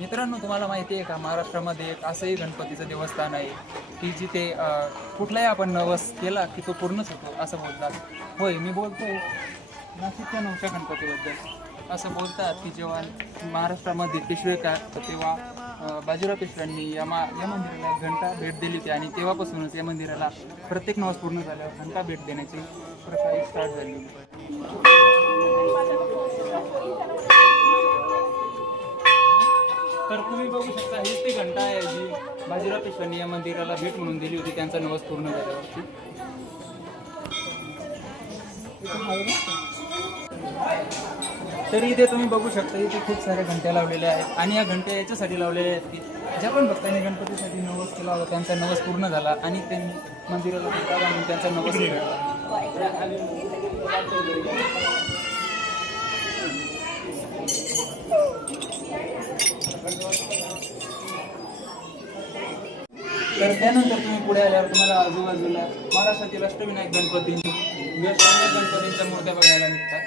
मित्रांनो, तुम्हाला माहिती आहे का, महाराष्ट्रामध्ये एक असंही गणपतीचं देवस्थान आहे की जिथे कुठलाही आपण नवस केला की तो पूर्णच होतो असं बोलतात. होय, मी बोलतोय नाशिकच्या नवशा गणपतीबद्दल. असं बोलतात की जेव्हा महाराष्ट्रामध्ये पेशवे का तेव्हा बाजीराव पेशव्यांनी या मंदिराला घंटा भेट दिली होती आणि तेव्हापासूनच या मंदिराला प्रत्येक नवस पूर्ण झाल्यावर घंटा भेट देण्याची प्रथा स्टार्ट झाली. तर तुम्ही बघू शकता, हीच ती घंटा आहे जी बाजीराव पेशव्यांनी या मंदिराला भेट म्हणून दिली होती त्यांचा नवस पूर्ण झाल्यावरती. तरी इथे तुम्ही बघू शकता, इथे खूप साऱ्या घंट्या लावलेल्या आहेत आणि या घंट्या याच्यासाठी लावलेल्या आहेत की ज्या पण भक्तांनी गणपतीसाठी नवस केला होता त्यांचा नवस पूर्ण झाला आणि त्यांनी मंदिराला घंटा बांधून त्यांचा नवस केला. तर त्यानंतर तुम्ही पुढे आल्यावर तुम्हाला आजूबाजूला महाराष्ट्रातील अष्टविनायक गणपतींच्या मूर्त्या बघायला मिळतात.